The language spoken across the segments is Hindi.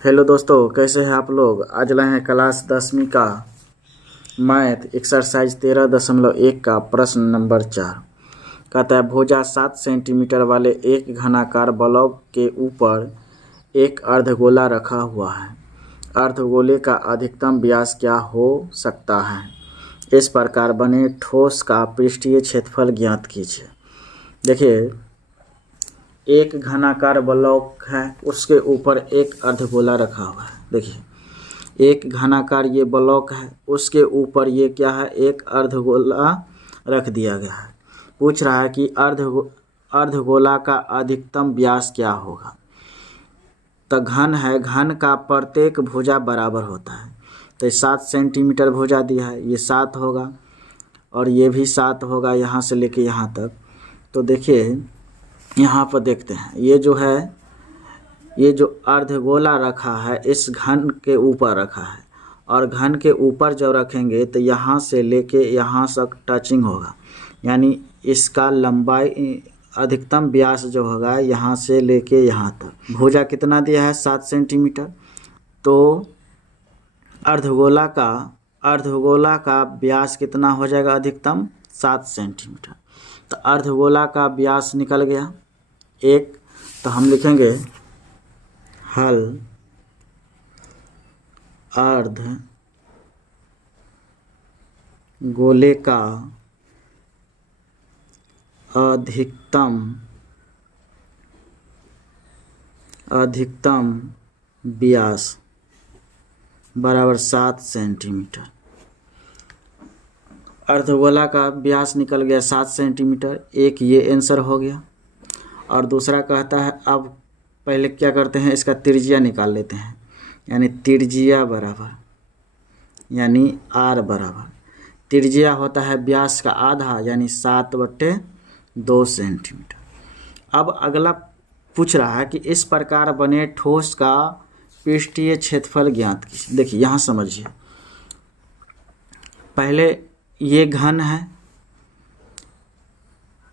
हेलो दोस्तों, कैसे हैं आप लोग। आज लाए हैं क्लास 10वीं का मैथ एक्सरसाइज 13.1 का प्रश्न नंबर 4। कहता है भुजा 7 सेंटीमीटर वाले एक घनाकार ब्लॉक के ऊपर एक अर्धगोला रखा हुआ है। अर्धगोले का अधिकतम व्यास क्या हो सकता है। इस प्रकार बने ठोस का पृष्ठीय क्षेत्रफल ज्ञात कीजिए। देखिए, एक घनाकार ब्लॉक है, उसके ऊपर एक अर्धगोला रखा हुआ है। देखिए, एक घनाकार ये ब्लॉक है, उसके ऊपर ये क्या है, एक अर्धगोला रख दिया गया है। पूछ रहा है कि अर्धगोला का अधिकतम व्यास क्या होगा। तो घन है, घन का प्रत्येक भुजा बराबर होता है। तो 7 सेंटीमीटर भुजा दिया है, ये 7 होगा और ये भी 7 होगा यहाँ से लेके यहाँ तक। तो देखिए यहाँ पर देखते हैं, ये जो है, ये जो अर्धगोला रखा है इस घन के ऊपर रखा है, और घन के ऊपर जब रखेंगे तो यहाँ से लेके यहाँ तक टचिंग होगा, यानी इसका लंबाई अधिकतम व्यास जो होगा यहाँ से लेके यहाँ तक। भुजा कितना दिया है, 7 सेंटीमीटर। तो अर्धगोला का व्यास कितना हो जाएगा, अधिकतम 7 सेंटीमीटर। तो अर्धगोला का व्यास निकल गया एक। तो हम लिखेंगे हल अर्धगोले का अधिकतम व्यास बराबर 7 सेंटीमीटर। अर्धगोला का व्यास निकल गया 7 सेंटीमीटर, एक ये आंसर हो गया। और दूसरा कहता है, अब पहले क्या करते हैं, इसका त्रिज्या निकाल लेते हैं, यानी त्रिज्या बराबर, यानी आर बराबर, त्रिज्या होता है व्यास का आधा, यानी 7/2 सेंटीमीटर। अब अगला पूछ रहा है कि इस प्रकार बने ठोस का पृष्ठीय क्षेत्रफल ज्ञात कीजिए। देखिए यहाँ समझिए, पहले ये घन है,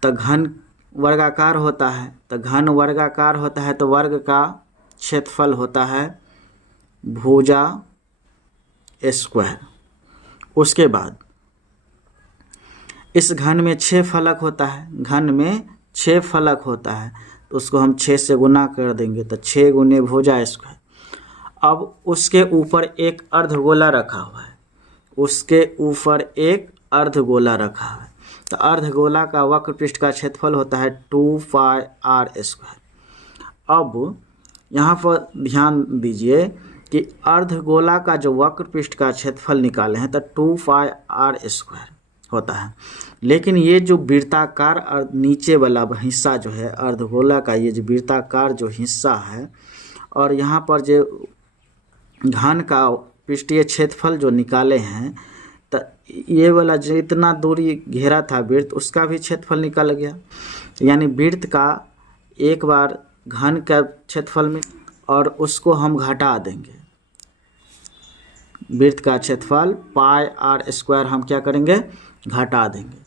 तो घन वर्गाकार होता है, तो घन वर्गाकार होता है तो वर्ग का क्षेत्रफल होता है भुजा स्क्वायर। उसके बाद इस घन में 6 फलक होता है, घन में 6 फलक होता है, तो उसको हम 6 से गुना कर देंगे, तो 6 गुने भुजा स्क्वायर। अब उसके ऊपर एक अर्धगोला रखा हुआ है, उसके ऊपर एक अर्धगोला रखा है, तो अर्धगोला का वक्र पृष्ठ का क्षेत्रफल होता है 2πr²। अब यहाँ पर ध्यान दीजिए कि अर्धगोला का जो वक्र पृष्ठ का क्षेत्रफल निकाले हैं तो 2πr² होता है, लेकिन ये जो वृत्ताकार नीचे वाला हिस्सा जो है अर्धगोला का, ये जो वृत्ताकार जो हिस्सा है, और यहाँ पर जो घन का पृष्ठीय क्षेत्रफल जो निकाले हैं, तो ये वाला जितना दूरी घेरा था वृत्त, उसका भी क्षेत्रफल निकल गया। यानी वृत्त का एक बार घन का क्षेत्रफल में, और उसको हम घटा देंगे, वृत्त का क्षेत्रफल πr² हम क्या करेंगे, घटा देंगे,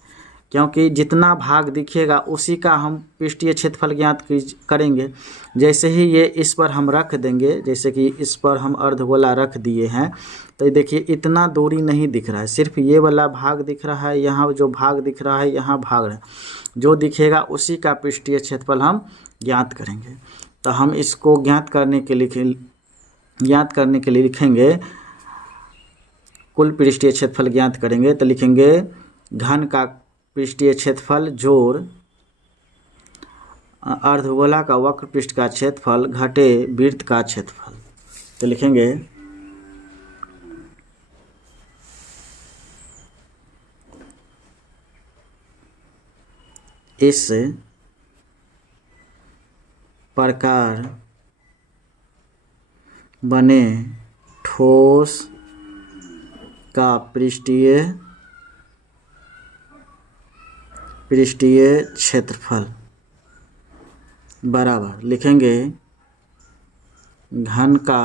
क्योंकि जितना भाग दिखेगा उसी का हम पृष्ठीय क्षेत्रफल ज्ञात करेंगे। जैसे ही ये इस पर हम रख देंगे, जैसे कि इस पर हम अर्धगोला रख दिए हैं, तो देखिए इतना दूरी नहीं दिख रहा है, सिर्फ ये वाला भाग दिख रहा है, यहाँ जो भाग दिख रहा है, यहाँ भाग है, जो दिखेगा उसी का पृष्ठीय क्षेत्रफल हम ज्ञात करेंगे। तो हम इसको ज्ञात करने के लिए लिखेंगे, कुल पृष्ठीय क्षेत्रफल ज्ञात करेंगे तो लिखेंगे घन का पृष्ठीय क्षेत्रफल जोड़ अर्धगोला का वक्र पृष्ठ का क्षेत्रफल घटे वृत्त का क्षेत्रफल। तो लिखेंगे इस प्रकार बने ठोस का पृष्ठीय क्षेत्रफल बराबर, लिखेंगे घन का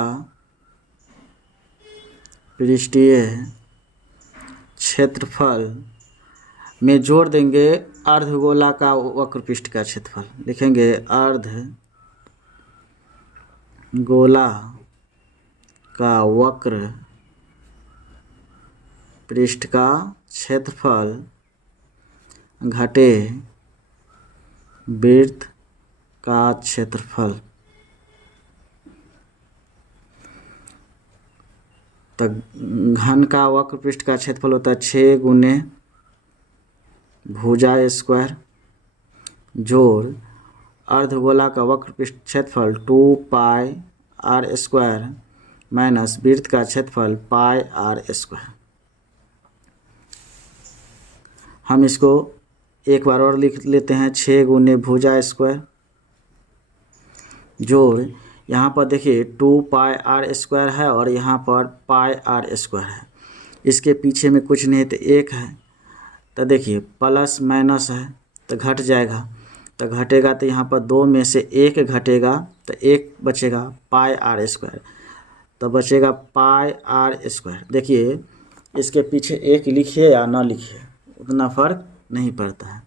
पृष्ठीय क्षेत्रफल में जोड़ देंगे अर्धगोला का वक्र पृष्ठ का क्षेत्रफल। लिखेंगे अर्धगोला का वक्र पृष्ठ का क्षेत्रफल घटे वृत्त का क्षेत्रफल। तो घन का वक्र पृष्ठ का क्षेत्रफल होता है 6 गुने भुजा स्क्वायर जोड़ अर्धगोला का वक्र पृष्ठ क्षेत्रफल 2 पाई आर स्क्वायर माइनस वृत्त का क्षेत्रफल पाई आर स्क्वायर। हम इसको एक बार और लिख लेते हैं 6 गुने भुजा स्क्वायर जोड़ यहाँ पर देखिए 2 पाई आर स्क्वायर है और यहाँ पर पाई आर स्क्वायर है। इसके पीछे में कुछ नहीं तो 1 है, तो देखिए प्लस माइनस है तो घट जाएगा, तो घटेगा तो यहाँ पर 2 में से 1 घटेगा तो 1 बचेगा पाई आर स्क्वायर, तो बचेगा पाई आर स्क्वायर। देखिए इसके पीछे 1 लिखिए या ना लिखिए उतना फ़र्क नहीं पड़ता है।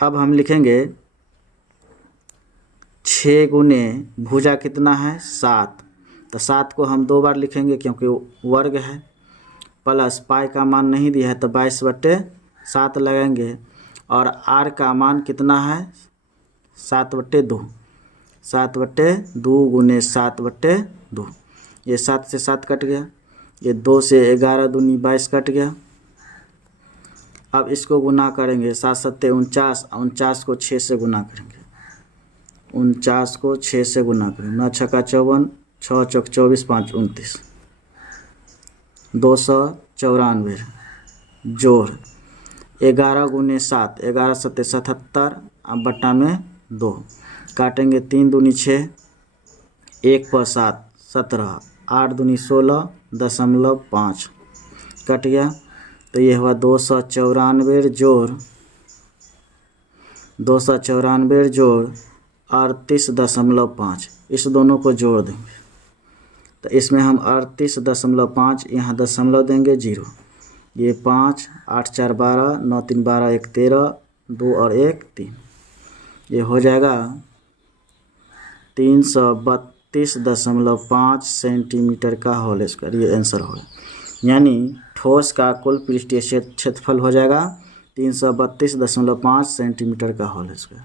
अब हम लिखेंगे 6 गुने भुजा कितना है 7, तो 7 को हम 2 बार लिखेंगे क्योंकि वर्ग है, प्लस पाई का मान नहीं दिया है तो 22/7 लगाएंगे और आर का मान कितना है 7/2, 7/2 गुने 7/2। ये 7 से 7 कट गया, ये 2 से 11 दूनी 22 कट गया। अब इसको गुना करेंगे 7 7 49, 49 को 6 से गुना करेंगे, 49 को 6 से गुना करेंगे, 9 छक्का 54, 6 चौक 24, 5 29, 294 जोड़ 11 गुने 7, 11 7 77, अब बट्टा में 2 काटेंगे, 3 दूनी 6, 1 पर 7 17, 8 दूनी 16.5 कट गया, तो ये हुआ 294 जोड़ 38.5। इस दोनों को जोड़ देंगे तो इसमें हम 38.5 यहाँ दशमलव देंगे 0, ये 5, 8 4 12, 9 3 12, 1 13, 2 और 1 3, ये हो जाएगा 332.5 सेंटीमीटर का होल स्क्वायर। ये आंसर होगा, यानी ठोस का कुल पृष्ठीय क्षेत्रफल हो जाएगा 332.5 सेंटीमीटर का होल स्क्वायर।